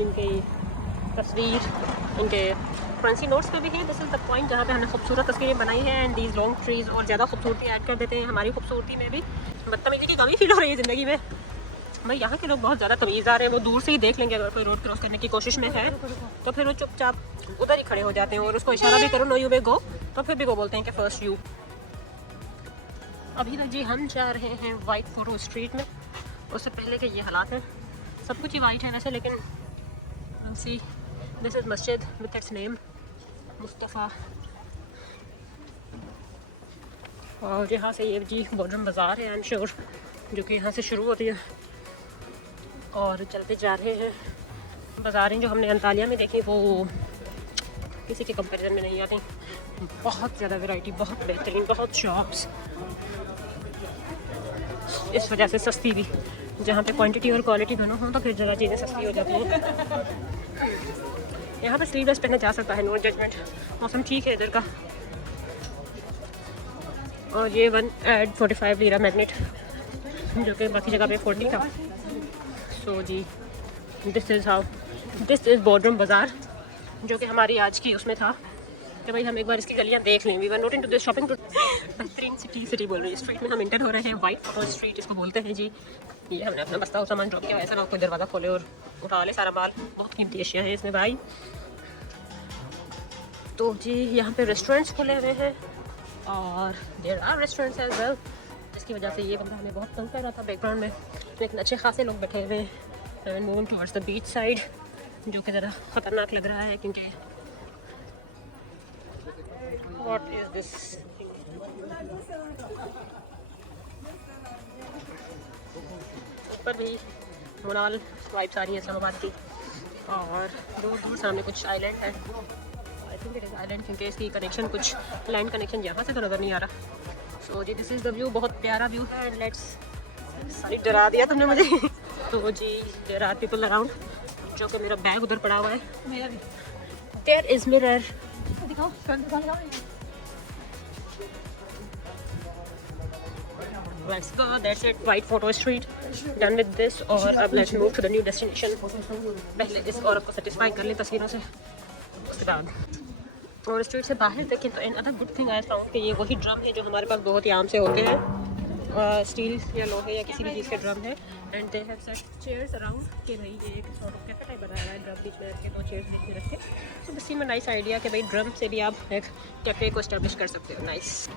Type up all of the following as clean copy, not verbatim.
इनके तस्वीर इनके करेंसी नोट्स पे भी है। दिस इज़ द पॉइंट जहाँ पे हमने खूबसूरत तस्वीरें बनाई हैं एंड दीज लॉन्ग ट्रीज और ज़्यादा खूबसूरती ऐड कर देते हैं हमारी खूबसूरती में भी। बदतमीजी की कमी फील हो रही है ज़िंदगी में। भाई यहाँ के लोग बहुत ज़्यादा तमीज़दार हैं, वो दूर से ही देख लेंगे अगर कोई रोड क्रॉस करने की कोशिश में है तो फिर वो चुपचाप उधर ही खड़े हो जाते हैं और उसको इशारा भी करो नो यू वे गो तो फिर भी वो बोलते हैं कि फ़र्स्ट यू। अभी तक जी हम जा रहे हैं वाइट फोटो स्ट्रीट में। उससे पहले के ये हालात हैं, सब कुछ ही वाइट है वैसे, लेकिन सी दिस इज़ मस्जिद विथ इट्स नेम मुस्तफ़ा। और यहाँ से ये जी बॉर्डर बाज़ार है आई एम श्योर, जो कि यहाँ से शुरू होती है। और चलते जा रहे हैं। बाज़ारें जो हमने अंतालिया में देखी वो किसी के कंपैरिजन में नहीं आती। बहुत ज़्यादा वैरायटी, बहुत बेहतरीन, बहुत शॉप्स, इस वजह से सस्ती भी। जहाँ पे क्वांटिटी और क्वालिटी दोनों हों तो फिर ज़रा चीज़ें सस्ती हो जाती हैं। यहाँ पर स्लीवलेस पहना जा सकता है, नो जजमेंट। मौसम ठीक है इधर का। और ये 1.45 लीरा मैग्नेट जो कि बाकी जगह पे 40 था। सो जी दिस इज़ बॉर्डरम बाज़ार जो कि हमारी आज की उसमें था कि भाई हम एक बार इसकी गलियाँ देख लें। We were not into this shopping too. बेहतरीन सिटी बोल रही है। स्ट्रीट में हम इंटर हो रहे हैं, वाइट फोटो स्ट्रीट इसको बोलते हैं जी। ये हमने अपना बस्ता और सामान ड्रॉप किया, ऐसा ना कोई दरवाज़ा खोले और उठा ले सारा माल। बहुत कीमती अशिया है इसमें भाई। तो जी यहाँ पे रेस्टोरेंट्स खुले हुए हैं और there are restaurants as well, जिसकी वजह से ये बंदा हमें बहुत तंग कर रहा था बैकग्राउंड में। लेकिन अच्छे खासे लोग बैठे हुए हैं and moving towards the beach side, जो कि ज़रा ख़तरनाक लग रहा है क्योंकि व्हाट इज़ दिस। ऊपर भी मुनाल वाइब्स आ रही है इस्लामाबाद की और दूर दूर सामने कुछ आइलैंड है। I think it is island क्योंकि इसकी कनेक्शन कुछ लैंड कनेक्शन यहाँ से तो नज़र नहीं आ रहा। सो जी दिस इज़ द व्यू, बहुत प्यारा व्यू है। एंड लेट्स, सारी डरा दिया तुमने मुझे। तो जी देयर आर पीपल अराउंड, जो कि मेरा बैग उधर पड़ा हुआ है। मेरा भी। देयर इज़ मिरर, दिखाओ Let's go. That's it. White photo street. Done with this. और अब let's move to the new destination. पहले इस औरत को satisfy कर ले तस्वीरों से, उसके बाद। और स्ट्रीट से बाहर देखें तो another good thing I found कि ये वही ड्रम है जो हमारे पास बहुत ही आम से होते हैं, स्टील या लोहे या किसी भी चीज़ के ड्रम है। And they have set chairs around कि भाई ये एक सॉर्ट ऑफ कैफे टाइप बनाया है, ड्रम बीच में रख के 2 चेयर्स बीच में रख के। तो दिस इज नाइस आइडिया कि भाई ड्रम से भी आप एक कैफे को इस्टेब्लिश कर सकते हो। नाइस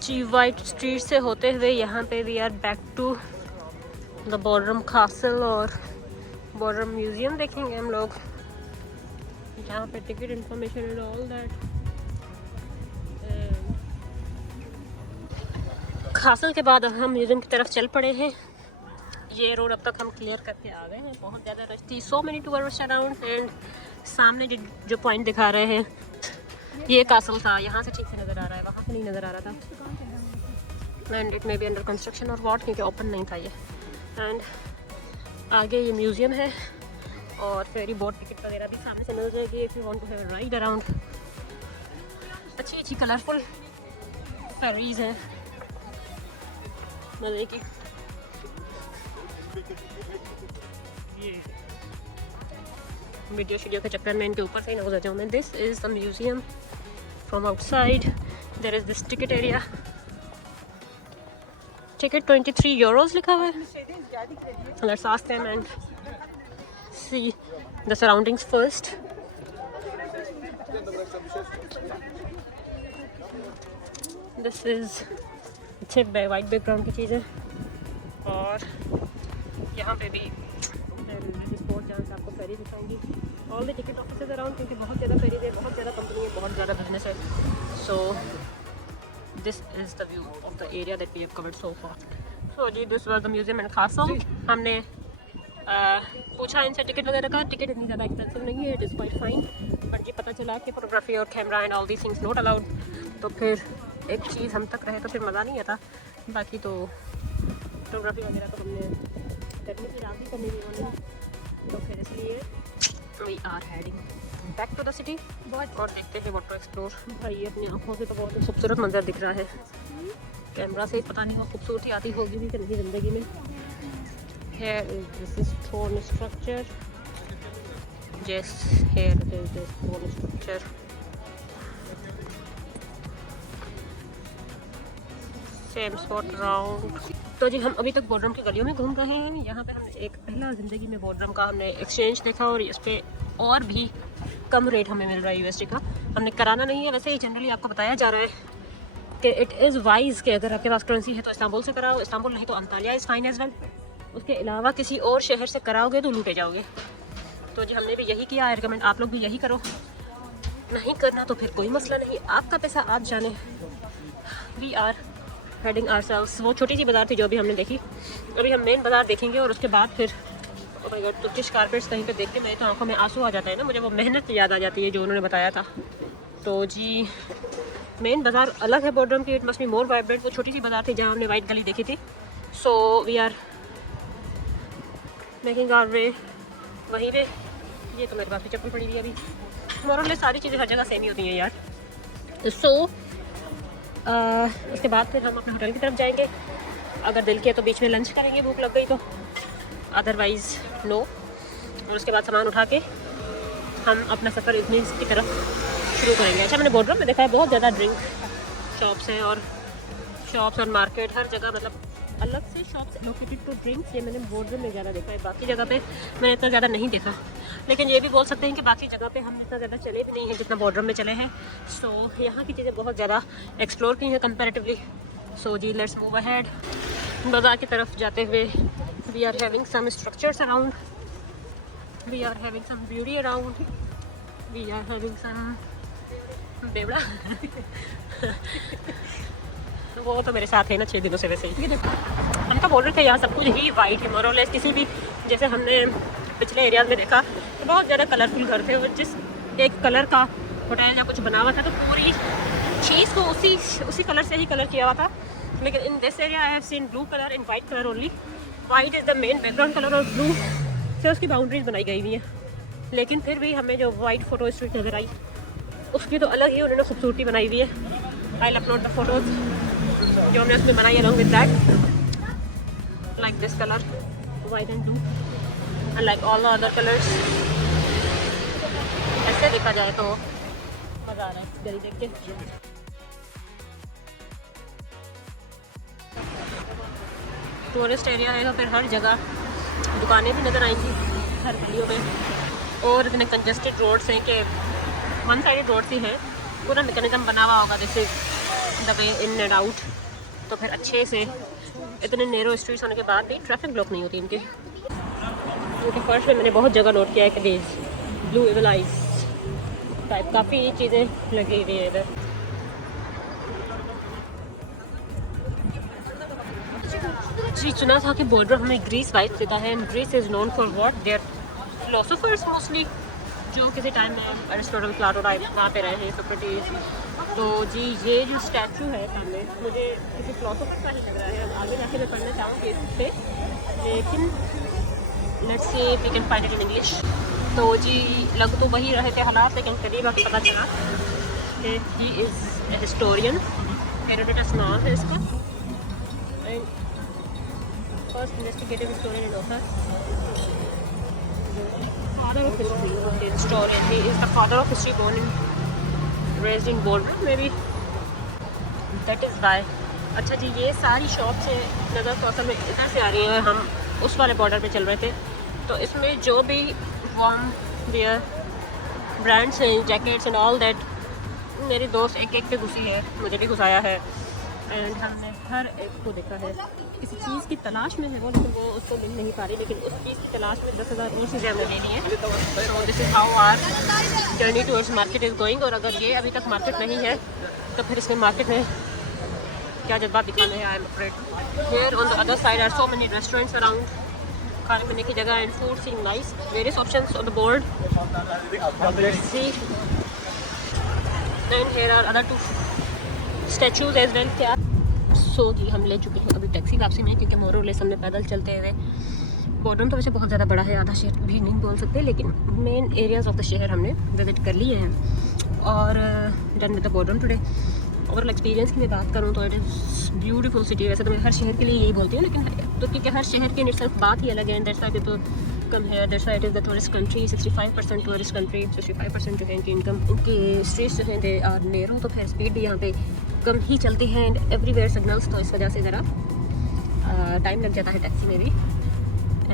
जी। वाइट स्ट्रीट से होते हुए यहाँ पे we are back to the Bodrum castle और बॉर्डरम म्यूज़ियम देखेंगे हम लोग, जहाँ पे ticket information and all that. Castle के बाद हम म्यूज़ियम की तरफ चल पड़े हैं। ये रोड अब तक हम क्लियर करके आ गए हैं। बहुत ज़्यादा रश थी, so many tourist around. And सामने जो पॉइंट दिखा रहे हैं ये कासल था, यहाँ से ठीक से नज़र आ रहा है, वहाँ से नहीं नज़र आ रहा था। And it may be under construction और वॉट, क्योंकि ओपन नहीं था ये। एंड आगे ये म्यूज़ियम है और फेरी बोट टिकट वगैरह भी सामने से मिल जाएगी if you want to have a ride around. अच्छी अच्छी कलरफुल फेरीज हैं मज़े की। वीडियो के चक्कर में इनके ऊपर से ही ना गुजर जाऊँ मैं। This is the museum from outside. There is this ticket area. Ticket 23 euros लिखा हुआ है। Let's ask them and see the surroundings first. This is अच्छे वाइट बैकग्राउंड की चीज़ें। और यहाँ पे भी स्पोर्ट जहाँ से आपको फेरी दिखाएंगी। All the ticket offices around, क्योंकि बहुत ज़्यादा फेरीज है, बहुत ज़्यादा कंपनी है, बहुत ज़्यादा बिजनेस है। So this is the view of the area that we have covered so far. So जी this was the museum and castle. हमने पूछा इनसे टिकट वगैरह का। टिकट इतनी ज़्यादा एक्सपेंसिव नहीं है, it is quite fine. But ये पता चला कि फोटोग्राफी और camera and all these things not allowed. तो फिर एक चीज़ हम तक रहे तो फिर मज़ा नहीं आता। बाकी तो फोटोग्राफी वगैरह तो हमने करने की रात ही करनी थी उन्होंने, तो फिर इसलिए we are heading back to the city और देखते हैं व्हाट टू एक्सप्लोर। भाई अपनी आँखों से तो बहुत ही खूबसूरत मंजर दिख रहा है, कैमरा से पता नहीं वो खूबसूरती आती होगी भी कि नहीं ज़िंदगी में। Here is this stone structure Yes, here it is this whole structure. Same spot round. तो जी हम अभी तक बोर्डरम की गलियों में घूम रहे हैं। यहाँ पे हमने एक पहला ज़िंदगी में बोर्डरम का हमने एक्सचेंज देखा और इस पर और भी कम रेट हमें मिल रहा है यूएसडी का। हमने कराना नहीं है, वैसे ही जनरली आपको बताया जा रहा है कि इट इज़ वाइज कि अगर आपके पास करेंसी है तो इस्तांबुल से कराओ, इस्तांबुल नहीं तो Antalya is fine as well. उसके अलावा किसी और शहर से कराओगे तो लूटे जाओगे। तो जी हमने भी यही किया है, रिकमेंड आप लोग भी यही करो। नहीं करना तो फिर कोई मसला नहीं, आपका पैसा आप जाने। We are heading ourselves. वो छोटी सी बाज़ार थी जो अभी हमने देखी, अभी हम मेन बाज़ार देखेंगे और उसके बाद फिर तुर्किश कारपेट्स कहीं पे देख के मेरी तो आंखों में आंसू आ जाता है ना, मुझे वो मेहनत याद आ जाती है जो उन्होंने बताया था। तो जी मेन बाज़ार अलग है बोर्डरम की, it must be more vibrant. वो छोटी सी बाज़ार थी जहाँ हमने वाइट गली देखी थी। So we are making our way वहीं पे। ये तो मेरे पास भी चप्पल पड़ी हुई है अभी। मोरल सारी चीज़ें हर जगह सेम ही होती हैं यार। सो उसके बाद फिर हम अपने होटल की तरफ जाएंगे। अगर दिल किया तो बीच में लंच करेंगे, भूख लग गई तो, अदरवाइज़ नो। और उसके बाद सामान उठा के हम अपना सफ़र इवनिंग की तरफ शुरू करेंगे। अच्छा मैंने बोर्डरम में देखा है बहुत ज़्यादा ड्रिंक शॉप्स हैं और शॉप्स और मार्केट हर जगह, मतलब अलग से शॉप्स लोकेटेड टू ड्रिंक्स। ये मैंने बोर्डरम में ज़्यादा देखा है, बाकी जगह पे मैंने इतना ज़्यादा नहीं देखा। लेकिन ये भी बोल सकते हैं कि बाकी जगह पे हम इतना ज़्यादा चले भी नहीं हैं जितना बोर्डरम में चले हैं। सो यहाँ की चीज़ें बहुत ज़्यादा एक्सप्लोर की हैं comparatively. So ji let's move ahead. बाज़ार की तरफ जाते हुए we are having some structures around, we are having some beauty around, we are having some बेवड़ा वो तो मेरे साथ है ना 6 दिनों से। वैसे ही हम तो बोल रहे थे यहाँ सब कुछ ही वाइट है मोर और लेस। किसी भी जैसे हमने पिछले एरियाज में देखा तो बहुत ज़्यादा कलरफुल घर थे और जिस एक कलर का होटल या कुछ बना हुआ था तो पूरी चीज़ को उसी कलर से ही कलर किया हुआ था। लेकिन in this area I have seen blue colour in white colour only. White is the main background colour और ब्लू से उसकी बाउंड्रीज बनाई गई हुई हैं। लेकिन फिर भी हमें जो वाइट फ़ोटो स्ट्रीट नज़र आई उसकी तो अलग ही उन्होंने खूबसूरती बनाई हुई है। आई अपलोड द फोटोज़ जो हमने उसमें बनाई along with that, like this colour white and blue and like all the other colours. ऐसे देखा जाए तो मज़ा आ रहा है गली देख के। टूरिस्ट एरिया है तो फिर हर जगह दुकानें भी नज़र आएंगी हर गलियों में। और इतने कंजेस्टेड रोड्स हैं कि वन साइडेड रोड्स ही हैं, पूरा मैकेनिज्म बना हुआ होगा जैसे the way in and out. तो फिर अच्छे से इतने नैरो स्ट्रीट्स होने के बाद भी ट्रैफिक ब्लॉक नहीं होती इनके। फर्स्ट में मैंने बहुत जगह नोट किया है कि देज ब्लू एवल आइज टाइप काफ़ी चीज़ें लगी हुई है इधर। जी सुना था कि बॉर्डर हमें ग्रीस वाइब देता है and Greece is known for what their philosophers mostly जो किसी टाइम में अरिस्टोटल प्लाटो टाइप वहाँ पे रहे हैं, सोक्रेटिस। तो जी ये जो स्टैचू है सामने मुझे किसी फिलोसोफर का ही लग रहा है। आगे जाके मैं पढ़ना चाहूँगी इस पर, लेकिन let's see we can find it in English. तो जी लग तो वही रहे थे हालात, लेकिन करीब आके पता चला कि he is a historian. Herodotus नाम है इसका, first investigative historian and author, father of history, okay, historian. He is the father of history, born and raised in Boulder, maybe. That is why. अच्छा जी ये सारी शॉप्स हैं नज़र तो असल में इधर से आ रही हैं, हम उस वाले बॉर्डर पे चल रहे थे। तो इसमें जो भी वार्म वियर ब्रांड्स हैं, जैकेट्स एंड ऑल दैट, मेरी दोस्त एक एक पे घुसी है, मुझे भी घुसाया है एंड हमने हर एक को देखा है। किसी चीज़ की तलाश में है वो, लेकिन वो उसको मिल नहीं पा रही, लेकिन उस चीज़ की तलाश में 10,000 और चीज़ें हमने लेनी है। तो this is how our journey towards market is going. और अगर ये अभी तक मार्केट नहीं है तो फिर इसमें मार्केट में क्या जज्बात दिखाने हैं, I am afraid. Here on the other side are so many restaurants around, खाने पीने की जगह and food seem nice, various options on the board. Let's see and here are other 2 statues as well. क्या so जी हम ले चुके हैं अभी टैक्सी वापसी में, क्योंकि मोर और लेस हमने पैदल चलते हुए, बॉर्डर तो वैसे बहुत ज़्यादा बड़ा है, आधा शहर भी नहीं बोल सकते, लेकिन मेन एरियाज़ ऑफ द शहर हमने विजिट कर लिए हैं और done with the border today. Overall experience की मैं बात करूँ तो इट इज़ ब्यूटीफुल सिटी। वैसे तो मैं हर शहर के लिए यही बोलती हूँ, लेकिन तो क्योंकि हर शहर की इन इटसेल्फ बात ही अलग है, that's why people come here. That's why it is the tourist country. 65% tourist country, 65% जो है इनकी इनकम, इनकी स्ट्रीट्स जो हैं दे आर नेरो, तो फिर स्पीड भी यहाँ पे कम ही चलती है एंड एवरीवेयर सिग्नल्स, तो इस वजह से ज़रा टाइम लग जाता है टैक्सी में भी।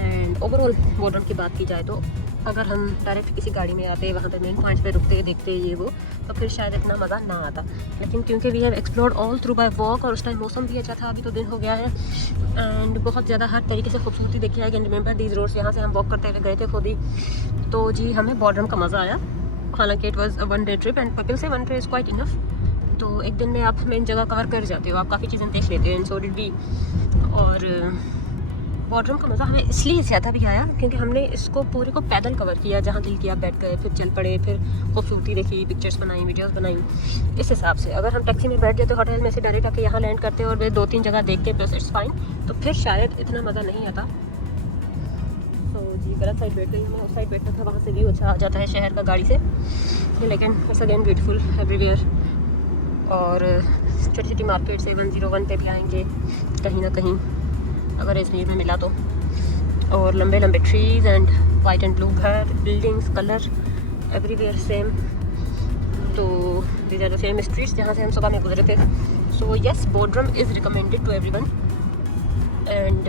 एंड ओवरऑल बोर्डरम की बात की जाए तो अगर हम डायरेक्ट किसी गाड़ी में आते वहाँ पे मेन पॉइंट्स पे रुकते देखते ये वो, तो फिर शायद इतना मज़ा ना आता। लेकिन क्योंकि we have explored all through by walk, और उस टाइम मौसम भी अच्छा था, अभी तो दिन हो गया है एंड बहुत ज़्यादा हर तरीके से खूबसूरती देखी है। कैन रिमेंबर दीज रोड्स, यहाँ से हम वॉक करते हुए गए थे खुद ही, तो जी हमें बोर्डरम का मज़ा आया। हालांकि it was a 1 day trip and people से 1 डे इज़ क्वाइट इनफ, तो एक दिन में आप मेन जगह कवर कर जाते हो, आप काफ़ी चीज़ें देख लेते हो एंड सो डिड वी। और बोर्डरम का मज़ा हमें इसलिए ज़्यादा भी आया क्योंकि हमने इसको पूरे को पैदल कवर किया, जहाँ दिल किया बैठ गए, फिर चल पड़े, फिर खूबसूरती देखी, पिक्चर्स बनाई, वीडियोस बनाई। इस हिसाब से अगर हम टैक्सी में बैठ जाते होटल में से डायरेक्ट आके यहाँ लैंड करते और वे 2-3 जगह देख के बस इट्स फाइन, तो फिर शायद इतना मज़ा नहीं आता। तो जी गलत साइड बैठ गई, हमें उस साइड बैठना था, वहाँ से व्यू अच्छा आ जाता है शहर का गाड़ी से, लेकिन इट्स अगेन ब्यूटीफुल एवरीवेयर। और छोटी छोटी मार्केट से 101 पे भी आएंगे कहीं ना कहीं अगर इस भीड़ में मिला तो, और लंबे लंबे trees and white and blue घर, बिल्डिंग्स, कलर एवरीवेयर सेम। तो these are the same streets जहाँ से हम सुबह में गुजरे थे। So yes, Bodrum is recommended to everyone and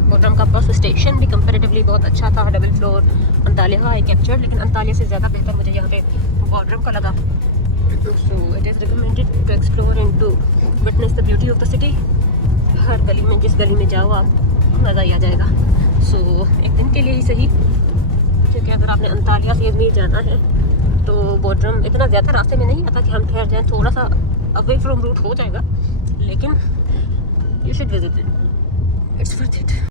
Bodrum का बस स्टेशन भी कंपैरेटिवली बहुत अच्छा था, double floor. Antalya I capture, लेकिन अंतालिया से ज़्यादा बेहतर मुझे यहाँ पे बोर्डरम का लगा। So it is recommended to explore and to witness the beauty of the city. हर गली में, जिस गली में जाओ आप, मज़ा ही आ जाएगा। सो एक दिन के लिए ही सही, क्योंकि अगर आपने अंतालिया से अजमेर जाना है तो बोर्डरम इतना ज़्यादा रास्ते में नहीं आता कि हम ठहर जाएँ, थोड़ा सा अवे फ्रॉम रूट हो जाएगा, लेकिन you should visit it, it's worth it.